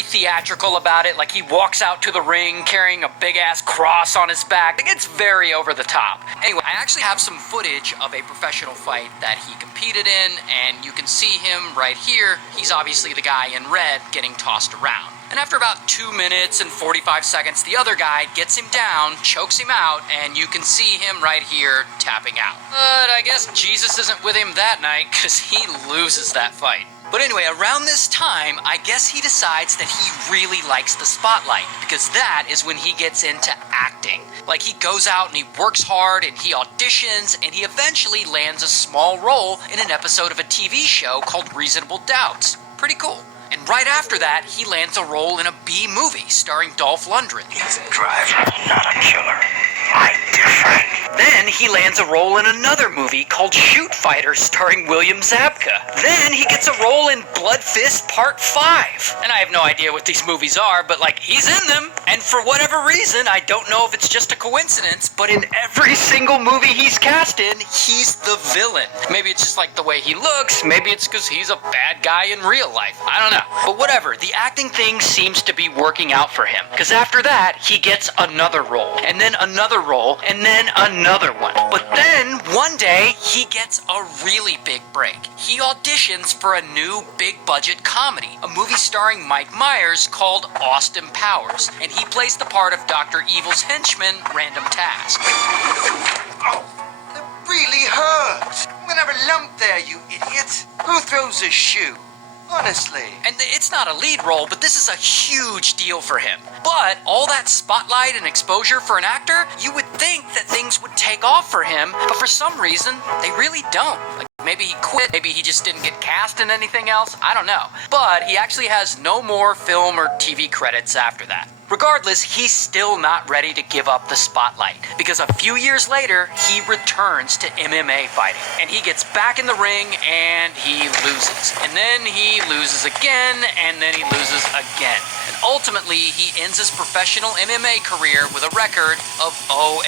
very theatrical about it. Like, he walks out to the ring carrying a big-ass cross on his back. It's very over the top. Anyway, I actually have some footage of a professional fight that he competed in, and you can see him right here. He's obviously the guy in red getting tossed around. And after about 2 minutes and 45 seconds, the other guy gets him down, chokes him out, and you can see him right here tapping out. But I guess Jesus isn't with him that night, because he loses that fight. But anyway, around this time, I guess he decides that he really likes the spotlight, because that is when he gets into acting. Like, he goes out and he works hard and he auditions, and he eventually lands a small role in an episode of a TV show called Reasonable Doubts. Pretty cool. And right after that, he lands a role in a B movie starring Dolph Lundgren. He's a driver, not a killer. I'm different. Then he lands a role in another movie called Shoot Fighter starring William Zabka. Then he gets a role in Blood Fist Part 5. And I have no idea what these movies are, but like, he's in them. And for whatever reason, I don't know if it's just a coincidence, but in every single movie he's cast in, he's the villain. Maybe it's just like the way he looks. Maybe it's because he's a bad guy in real life. I don't know. But whatever, the acting thing seems to be working out for him. Because after that, he gets another role, and then another role, and then another one. But then, one day, he gets a really big break. He auditions for a new big-budget comedy, a movie starring Mike Myers called Austin Powers, and he plays the part of Dr. Evil's henchman, Random Task. Oh, that really hurts. You have a lump there, you idiot. Who throws a shoe? Honestly. And it's not a lead role, but this is a huge deal for him. But all that spotlight and exposure for an actor, you would think that things would take off for him, but for some reason, they really don't. Like, maybe he quit, maybe he just didn't get cast in anything else, I don't know. But he actually has no more film or TV credits after that. Regardless, he's still not ready to give up the spotlight, because a few years later, he returns to MMA fighting. And he gets back in the ring, and he loses. And then he loses again, and then he loses again. And ultimately, he ends his professional MMA career with a record of 0-4.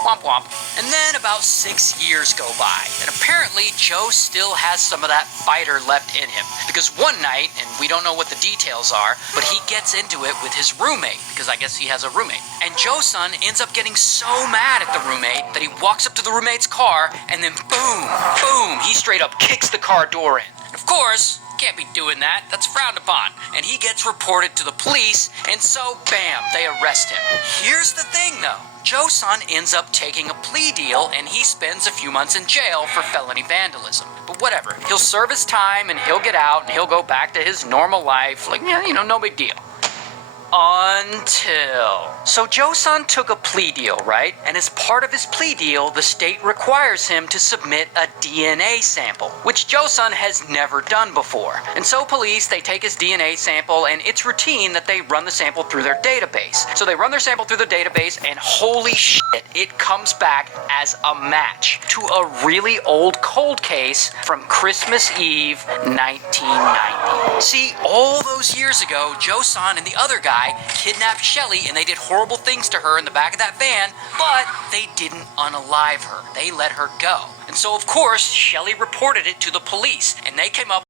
Womp womp. And then about 6 years go by, and apparently Joe still has some of that fighter left in him. Because one night, and we don't know what the details are, but he gets into it with his roommate, because I guess he has a roommate. And Joe's son ends up getting so mad at the roommate that he walks up to the roommate's car, and then boom, boom, he straight up kicks the car door in. And of course, can't be doing that. That's frowned upon. And he gets reported to the police, and so bam, they arrest him. Here's the thing though. Joe's son ends up taking a plea deal, and he spends a few months in jail for felony vandalism. But whatever, he'll serve his time, and he'll get out, and he'll go back to his normal life. Like, yeah, you know, no big deal. So Joe's son took a plea deal, right? And as part of his plea deal, the state requires him to submit a DNA sample, which Joe's son has never done before. And so police, they take his DNA sample, and it's routine that they run the sample through their database. So they run their sample through the database, and holy shit, it comes back as a match to a really old cold case from Christmas Eve, 1990. See, all those years ago, Joe's son and the other guy kidnapped Shelly, and they did horrible things to her in the back of that van, but they didn't unalive her. They let her go. And so, of course, Shelly reported it to the police, and they came up